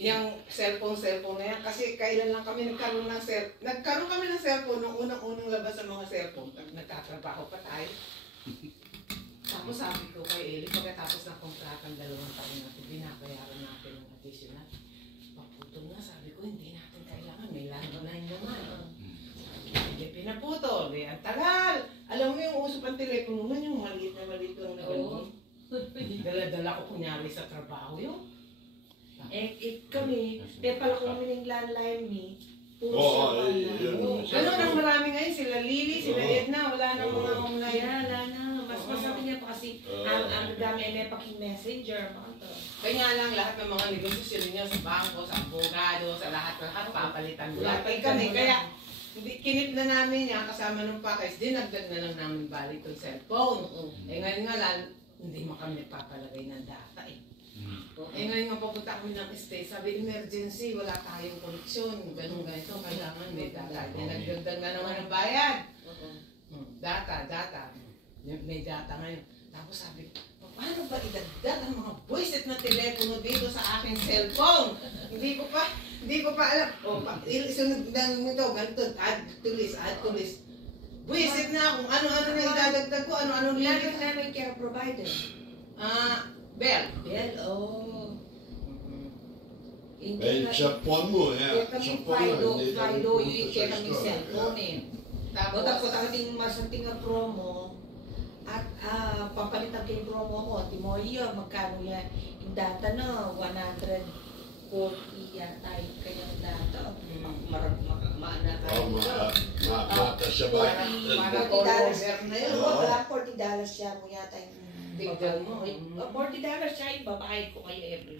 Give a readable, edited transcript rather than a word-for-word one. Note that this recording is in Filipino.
yung cellphone na yan. Kasi kailan lang kami nagkaroon kami ng cellphone nung unang labas sa mga cellphone. Nagtatrabaho pa tayo. Tapos sabi ko kay Eli, pagkatapos ng kontratang 2 taon natin, binabayaran natin ng additional. Paputol na, sabi ko, hindi natin kailangan. May landline naman. Hindi pinaputol. Ang tagal. Alam mo yung uso pang telepono nun, yung maliit lang na gano'n. Dala-dala ko kunyari sa trabaho yun. Kami, pala ko kami ng landline ni. Ano nang marami ngayon? Sila Lily, sila Edna, wala nang mga online. Wala na. Mas masabi niya pa kasi ang dami ay may messenger. Kaya lang lahat ng mga negosyo niya sa bangko, sa abogado, sa lahat papalitan. Kami, kaya kinip na namin niya kasama ng package, dinagdag na lang namin balik yung cellphone. Ngayon nga hindi mo kami nagpapalagay ng data eh. Ngayon nga papunta kami ng state, sabi emergency, wala tayong koneksyon, ganito, kailangan may data. Dinagdag na naman ang bayad. Data. May data ngayon. Tapos sabi, paano ba idagdag ang mga buwisit na telepono dito sa aking cellphone? Hindi ko pa alam. Isunod lang ito, ganito, add to list. Buwisit na kung ano-ano na idadagdag ko, ano-ano Lalo namin care provider. Bell, Sa phone mo, kami Fido, yung i-share kami cellphone eh. Tapos ating masanting nga promo, at papalitan kayo promo ko, Timoyo, magkano yan? Yung data na, 140 yata yung kanyang data. Maana kayo. makasabay. $40 siya mo yata yung $40 siya, ibabayad ko kayo every